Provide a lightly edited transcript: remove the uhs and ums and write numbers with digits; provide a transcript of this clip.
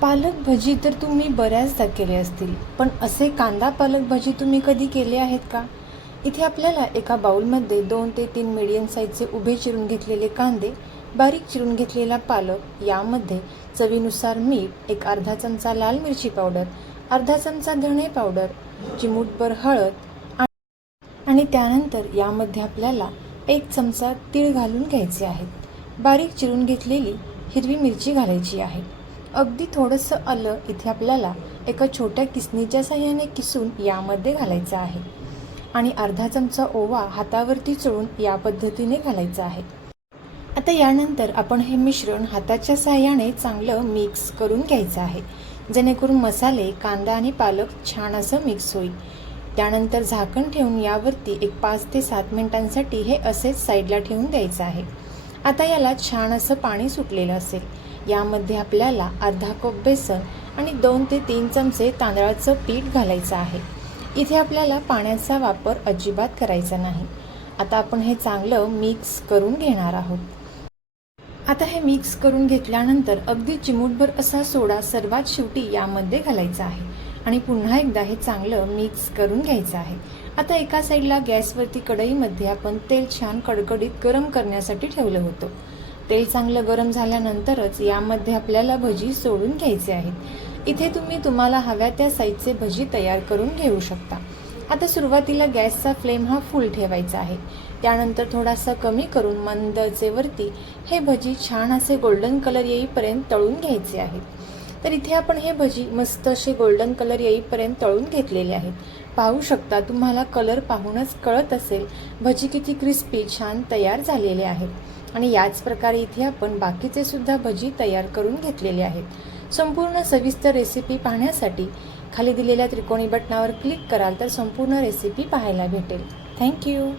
पालक भजी तर तुम्ही बऱ्याचदा केले असतील, पण असे कांदा पालक भजी तुम्ही कधी केले आहेत का? इथे आपल्याला एका बाउलमध्ये 2 ते 3 मीडियम साईजचे उभे चिरून घेतलेले कांदे, बारीक चिरून घेतलेला पालक, यामध्ये चवीनुसार मीठ, एक अर्धा चमचा लाल मिरची पावडर, अर्धा चमचा धणे पावडर, चिमूटभर हळद आणि त्यानंतर यामध्ये आपल्याला 1 चमचा तीळ घालून घ्यायचे आहेत. बारीक चिरून घेतलेली हिरवी मिरची घालायची आहे. अगदी थोडंसं आलं इथे आपल्याला एका छोट्या किसणीच्या साहाय्याने किसून यामध्ये घालायचं आहे आणि अर्धा चमचा ओवा हातावरती चोळून या पद्धतीने घालायचा आहे. आता यानंतर आपण हे मिश्रण हाताच्या साहाय्याने चांगलं मिक्स करून घ्यायचं आहे, जेणेकरून मसाले, कांदा आणि पालक छान असं मिक्स होईल. त्यानंतर झाकण ठेवून यावरती एक 5 ते 7 मिनिटांसाठी हे असेच साईडला ठेवून द्यायचं आहे. आता याला छान असं पाणी सुटलेलं असेल. यामध्ये आपल्याला अर्धा कप बेसन आणि 2 ते 3 चमचे तांदळाचं पीठ घालायचं आहे. इथे आपल्याला पाण्याचा वापर अजिबात करायचा नाही. आता आपण हे चांगलं मिक्स करून घेणार आहोत. आता हे मिक्स करून घेतल्यानंतर अगदी चिमूटभर असा सोडा सर्वात शेवटी यामध्ये घालायचा आहे आणि पुन्हा एकदा हे चांगलं मिक्स करून घ्यायचं आहे. आता एका साईडला गॅसवरती कढईमध्ये आपण तेल छान कडकडीत गरम करण्यासाठी ठेवलं होतं. तेल चांगलं गरम झाल्यानंतरच यामध्ये आपल्याला भजी सोडून घ्यायचे आहेत. इथे तुम्ही तुम्हाला हव्या त्या साईजचे भजी तयार करून घेऊ शकता. आता सुरुवातीला गॅसचा फ्लेम हा फुल ठेवायचा आहे. त्यानंतर थोडासा कमी करून मंद आचेवरती हे भजी छान असे गोल्डन कलर येईपर्यंत तळून घ्यायचे आहेत. तर इथे आपण हे भजी मस्त असे गोल्डन कलर येईपर्यंत तळून घेतलेले आहेत. पाहू शकता, तुम्हाला कलर पाहूनच कळत असेल भजी किती क्रिस्पी छान तयार झालेले आहेत. आणि याच प्रकारे इथे आपण बाकीचे सुद्धा भजी तयार करून घेतलेले आहेत. संपूर्ण सविस्तर रेसिपी पाहण्यासाठी खाली दिलेल्या त्रिकोणी बटनावर क्लिक कराल तर संपूर्ण रेसिपी पाहायला भेटेल. थँक्यू.